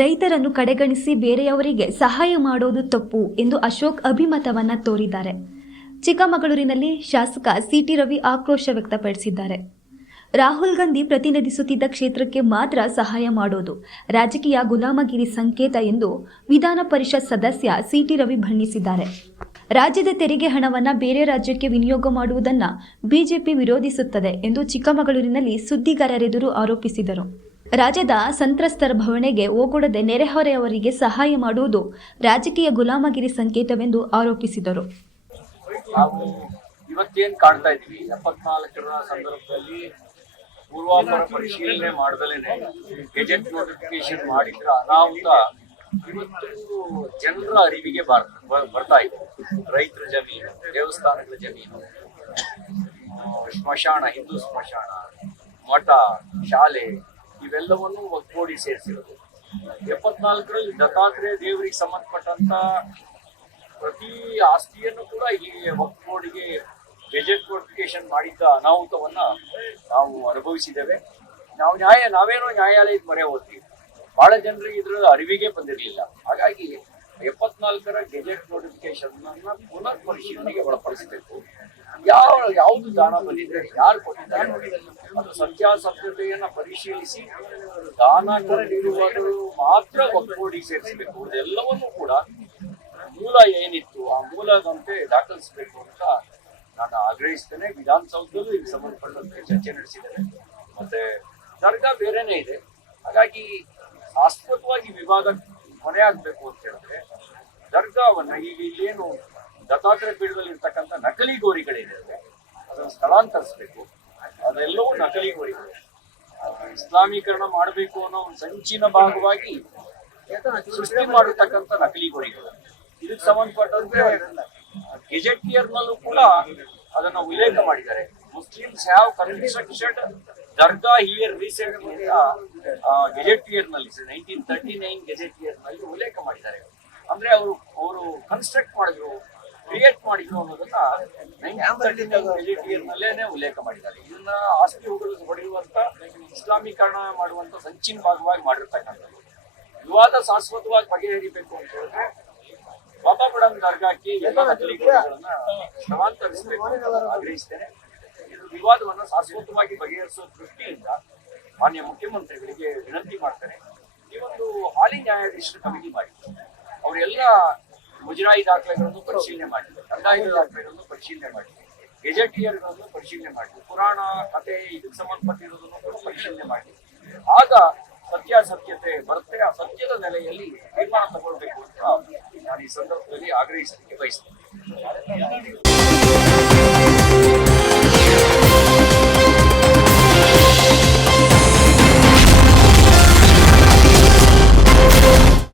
ರೈತರನ್ನು ಕಡೆಗಣಿಸಿ ಬೇರೆಯವರಿಗೆ ಸಹಾಯ ಮಾಡೋದು ತಪ್ಪು ಎಂದು ಅಶೋಕ್ ಅಭಿಮತವನ್ನ ತೋರಿದ್ದಾರೆ. ಚಿಕ್ಕಮಗಳೂರಿನಲ್ಲಿ ಶಾಸಕ ಸಿಟಿ ರವಿ ಆಕ್ರೋಶ ವ್ಯಕ್ತಪಡಿಸಿದ್ದಾರೆ. ರಾಹುಲ್ ಗಾಂಧಿ ಪ್ರತಿನಿಧಿಸುತ್ತಿದ್ದ ಕ್ಷೇತ್ರಕ್ಕೆ ಮಾತ್ರ ಸಹಾಯ ಮಾಡೋದು ರಾಜಕೀಯ ಗುಲಾಮಗಿರಿ ಸಂಕೇತ ಎಂದು ವಿಧಾನ ಪರಿಷತ್ ಸದಸ್ಯ ಸಿಟಿ ರವಿ ಬಣ್ಣಿಸಿದ್ದಾರೆ. ರಾಜ್ಯದ ತೆರಿಗೆ ಹಣವನ್ನು ಬೇರೆ ರಾಜ್ಯಕ್ಕೆ ವಿನಿಯೋಗ ಮಾಡುವುದನ್ನು ಬಿಜೆಪಿ ವಿರೋಧಿಸುತ್ತದೆ ಎಂದು ಚಿಕ್ಕಮಗಳೂರಿನಲ್ಲಿ ಸುದ್ದಿಗಾರರೆದುರು ಆರೋಪಿಸಿದರು. ರಾಜ್ಯದ ಸಂತ್ರಸ್ತರ ಭವನೆಗೆ ಓಗೊಡದೆ ನೆರೆಹೊರೆಯವರಿಗೆ ಸಹಾಯ ಮಾಡುವುದು ರಾಜಕೀಯ ಗುಲಾಮಗಿರಿ ಸಂಕೇತವೆಂದು ಆರೋಪಿಸಿದರು. ಇವತ್ತೇನು ಕಾಣ್ತಾ ಇದ್ವಿ 74ರ ಸಂದರ್ಭದಲ್ಲಿ ಪೂರ್ವಾಪರ ಪರಿಶೀಲನೆ ಮಾಡದಲೇನೆ ಗೆಜೆಟ್ ನೋಟಿಫಿಕೇಶನ್ ಮಾಡಿದ್ರ ಅನಾಹುತ ಇವತ್ತು ಜನರ ಅರಿವಿಗೆ ಬರ್ತಾ ಇದೆ. ರೈತರ ಜಮೀನು, ದೇವಸ್ಥಾನಗಳ ಜಮೀನು, ಸ್ಮಶಾನ, ಹಿಂದೂ ಸ್ಮಶಾನ, ಮಠ, ಶಾಲೆ ಇವೆಲ್ಲವನ್ನು ಒಗ್ಗೂಡಿ ಸೇರಿಸಿರೋದು. 74ರಲ್ಲಿ ದತ್ತಾತ್ರೇಯ ದೇವರಿಗೆ ಸಂಬಂಧಪಟ್ಟಂತ ಪ್ರತಿ ಆಸ್ತಿಯನ್ನು ಕೂಡ ಈ ಒಗ್ಗೂಡಿಗೆ ಗೆಜೆಟ್ ನೋಟಿಫಿಕೇಶನ್ ಮಾಡಿದ್ದ ಅನಾಹುತವನ್ನ ನಾವು ಅನುಭವಿಸಿದ್ದೇವೆ. ನಾವೇನೋ ನ್ಯಾಯಾಲಯದ ಮೊರೆ ಹೋದ್ವಿ. ಬಹಳ ಜನರಿಗೆ ಇದ್ರ ಅರಿವಿಗೆ ಬಂದಿರಲಿಲ್ಲ. ಹಾಗಾಗಿ 74ರ ಗೆಜೆಟ್ ನೋಟಿಫಿಕೇಶನ್ ಪುನರ್ ಪರಿಶೀಲನೆಗೆ ಒಳಪಡಿಸಬೇಕು. ಯಾವುದು ದಾನ ಬಂದಿದೆ, ಯಾರು ಕೊಟ್ಟಿದ್ದಾರೆ, ಅದು ಸತ್ಯಾಸತ್ಯತೆಯನ್ನ ಪರಿಶೀಲಿಸಿ ದಾನ ಕೊಟ್ಟಿರುವುದು ಮಾತ್ರ ಒಗ್ಗೂಡಿ ಸೇರಿಸಬೇಕು. ಇದೆಲ್ಲವನ್ನೂ ಕೂಡ ಮೂಲ ಏನಿತ್ತು ಆ ಮೂಲದಂತೆ ದಾಖಲಿಸಬೇಕು ಅಂತ ನಾನು ಆಗ್ರಹಿಸ್ತೇನೆ. ವಿಧಾನಸೌಧದಲ್ಲೂ ಇದಕ್ಕೆ ಸಂಬಂಧಪಟ್ಟಂತೆ ಚರ್ಚೆ ನಡೆಸಿದ್ದೇನೆ. ಮತ್ತೆ ದರ್ಗಾ ಬೇರೆನೇ ಇದೆ. ಹಾಗಾಗಿ ಶಾಶ್ವತವಾಗಿ ವಿವಾದ ಕೊನೆ ಆಗ್ಬೇಕು ಅಂತ ಹೇಳಿದ್ರೆ ದರ್ಗಾವನ್ನ ಈಗ ಇಲ್ಲೇನು ದತ್ತಾತ್ರೇಯ ಪೀಠದಲ್ಲಿ ಇರ್ತಕ್ಕಂಥ ನಕಲಿ ಗೋರಿಗಳಿದೆ ಅದನ್ನು ಸ್ಥಳಾಂತರಿಸಬೇಕು. ಅದೆಲ್ಲವೂ ನಕಲಿ ಗೋರಿಗಳು. ಇಸ್ಲಾಮೀಕರಣ ಮಾಡಬೇಕು ಅನ್ನೋ ಒಂದು ಸಂಚಿನ ಭಾಗವಾಗಿ ಸೃಷ್ಟಿ ಮಾಡಿರ್ತಕ್ಕಂಥ ನಕಲಿ ಗೋರಿಗಳು. ಇದಕ್ಕೆ ಸಂಬಂಧಪಟ್ಟಂತೆ ಗೆಜೆಟಿಯರ್ನಲ್ಲೂ ಕೂಡ ಅದನ್ನ ಉಲ್ಲೇಖ ಮಾಡಿದ್ದಾರೆ. Muslims have constructed dargah here recently gazetteer ನಲ್ಲಿ 1939 ಗೆಜೆಟಿಯರ್ ನಲ್ಲಿ ಉಲ್ಲೇಖ ಮಾಡಿದ್ದಾರೆ. ಅಂದ್ರೆ ಅವರು ಕನ್ಸ್ಟ್ರಕ್ಟ್ ಮಾಡಿದ್ರು, ಕ್ರಿಯೇಟ್ ಮಾಡಿದ್ರು ಅನ್ನೋದನ್ನ 1939 ಗೆಜೆಟಿಯರ್ ನಲ್ಲೇನೆ ಉಲ್ಲೇಖ ಮಾಡಿದ್ದಾರೆ. ಇದನ್ನ ಆಸ್ತಿ ಹೊಡೆಯುವಂತ ಇಸ್ಲಾಮೀಕರಣ ಮಾಡುವಂತ ಸಂಚಿನ ಭಾಗವಾಗಿ ಮಾಡಿರ್ತಕ್ಕಂಥದ್ದು. ವಿವಾದ ಶಾಶ್ವತವಾಗಿ ಬಗೆಹರಿಬೇಕು ಅಂತ ಹೇಳಿದ್ರೆ ಬಾಬಾ ಬಡನ್ ದರ್ಗಾಕ್ಕೆ ಎಲ್ಲ ನಕಲಿಗಳನ್ನ ಸ್ಥಳಾಂತರಿಸಬೇಕು ಅಂತ ಆಗ್ರಹಿಸ್ತೇನೆ. ಇದು ವಿವಾದವನ್ನು ಶಾಶ್ವತವಾಗಿ ಬಗೆಹರಿಸುವ ದೃಷ್ಟಿಯಿಂದ ಮಾನ್ಯ ಮುಖ್ಯಮಂತ್ರಿಗಳಿಗೆ ವಿನಂತಿ ಮಾಡ್ತಾರೆ. ಈ ಒಂದು ಹಾಲಿ ನ್ಯಾಯಾಧೀಶರ ಕಮಿಟಿ ಮಾಡಿ ಅವರೆಲ್ಲ ಮುಜರಾಯಿ ದಾಖಲೆಗಳನ್ನು ಪರಿಶೀಲನೆ ಮಾಡಿ, ಕಂದಾಯದ ದಾಖಲೆಗಳನ್ನು ಪರಿಶೀಲನೆ ಮಾಡಿ, ಗೆಜೆಟಿಯರ್ಗಳನ್ನು ಪರಿಶೀಲನೆ ಮಾಡಿ, ಪುರಾಣ ಕಥೆ ಇದಕ್ಕೆ ಸಂಬಂಧಪಟ್ಟಿರೋದನ್ನು ಕೂಡ ಪರಿಶೀಲನೆ ಮಾಡಿ. ಆಗ ಸತ್ಯಾಸತ್ಯತೆ ಬರುತ್ತೆ. ಆ ಸತ್ಯದ ನೆಲೆಯಲ್ಲಿ ತೀರ್ಮಾನ ತಗೊಳ್ಬೇಕು ಅಂತ ನಾನು ಈ ಸಂದರ್ಭದಲ್ಲಿ ಆಗ್ರಹಿಸಲಿಕ್ಕೆ ಬಯಸ್ತೇನೆ.